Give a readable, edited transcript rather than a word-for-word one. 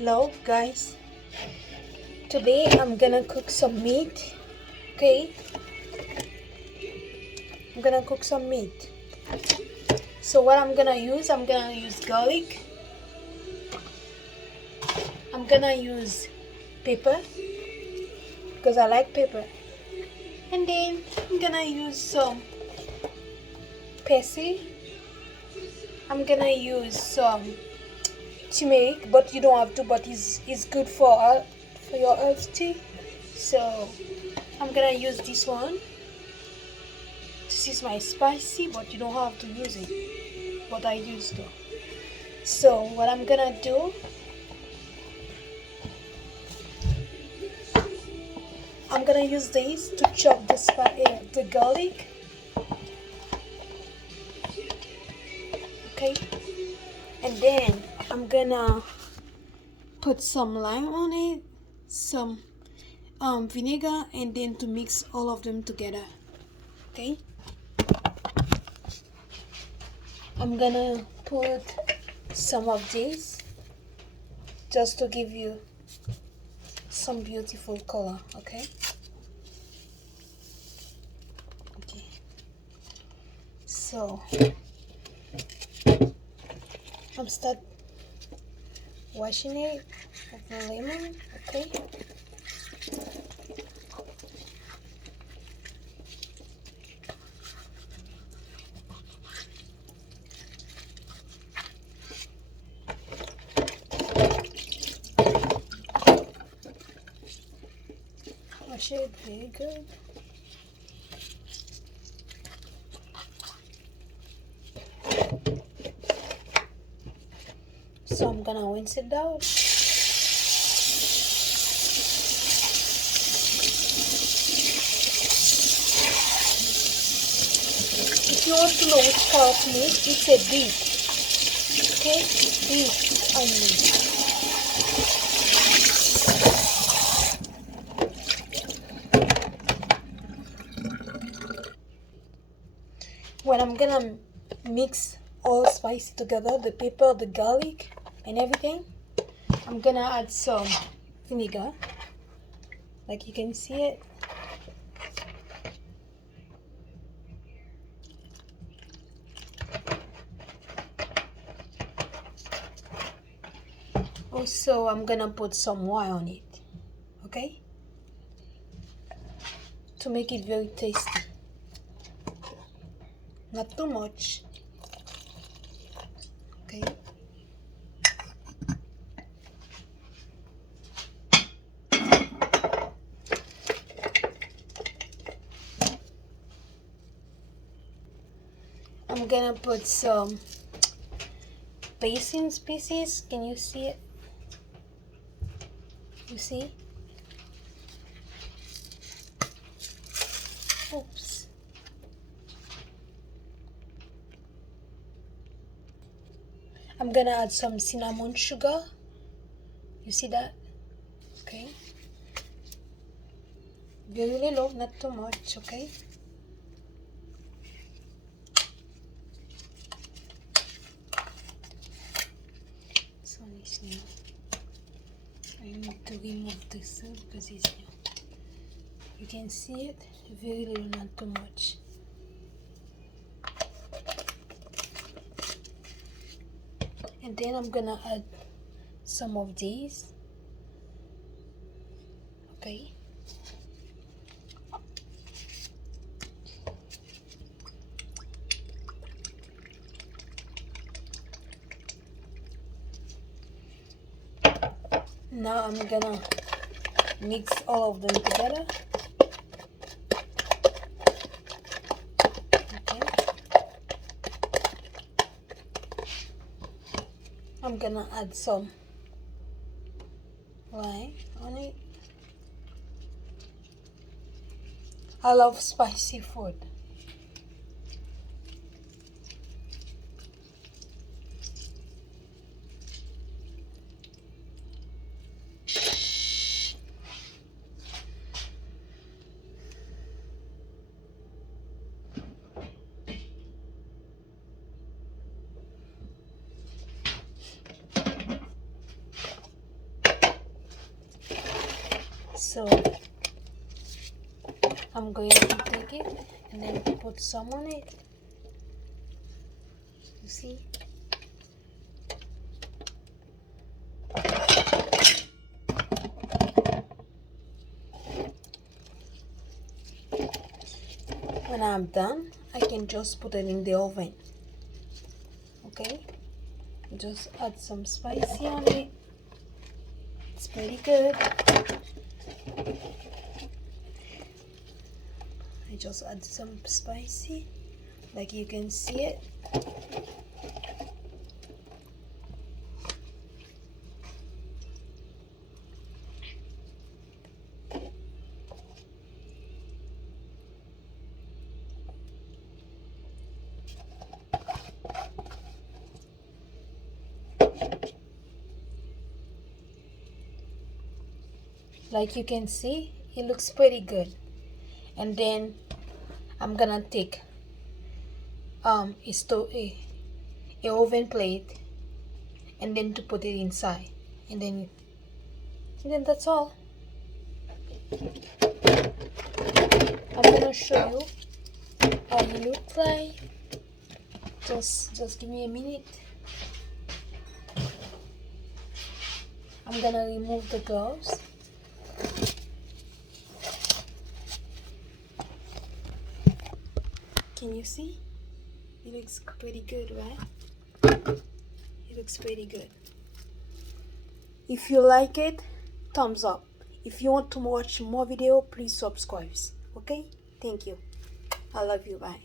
Hello guys, today I'm gonna cook some meat. Okay, I'm gonna cook some meat. So what I'm gonna use garlic, I'm gonna use pepper because I like pepper, and then I'm gonna use some persil. I'm gonna use some turmeric, but you don't have to, but it's good for your health too. So I'm gonna use this one. This is my spicy, but you don't have to use it, but I use though. So what I'm gonna do, I'm gonna use this to chop the garlic. Okay, and then I'm gonna put some lime on it, some vinegar, and then to mix all of them together. Okay, I'm gonna put some of this just to give you some beautiful color. Okay, so I'm start washing it with the lemon. Okay, wash it very good. So I'm gonna rinse it out. If you want to know which part meat, it's a beef. Okay, beef only. When I'm gonna mix all spices together, the pepper, the garlic, and everything, I'm gonna add some vinegar, like you can see it. Also, I'm gonna put some wine on it, okay, to make it very tasty. Not too much, okay. I'm gonna put some basil pieces. Can you see it? You see? Oops. I'm gonna add some cinnamon sugar. You see that? Okay. Very little, not too much, okay? This one is new. I need to remove this because it's new. You can see it, very little, not too much. And then I'm gonna add some of these, okay? Now I'm gonna mix all of them together. Okay. I'm gonna add some lime on it. I love spicy food. So I'm going to take it and then put some on it. You see? When I'm done, I can just put it in the oven. Okay? Just add some spicy on it. It's pretty good. I just add some spicy, like you can see it. Like you can see, it looks pretty good. And then I'm gonna take a oven plate and then to put it inside, and then that's all. I'm gonna show you how it looks like. Just give me a minute. I'm gonna remove the gloves. Can you see? It looks pretty good, right? It looks pretty good. If you like it, thumbs up. If you want to watch more video, please subscribe. Okay? Thank you. I love you. Bye.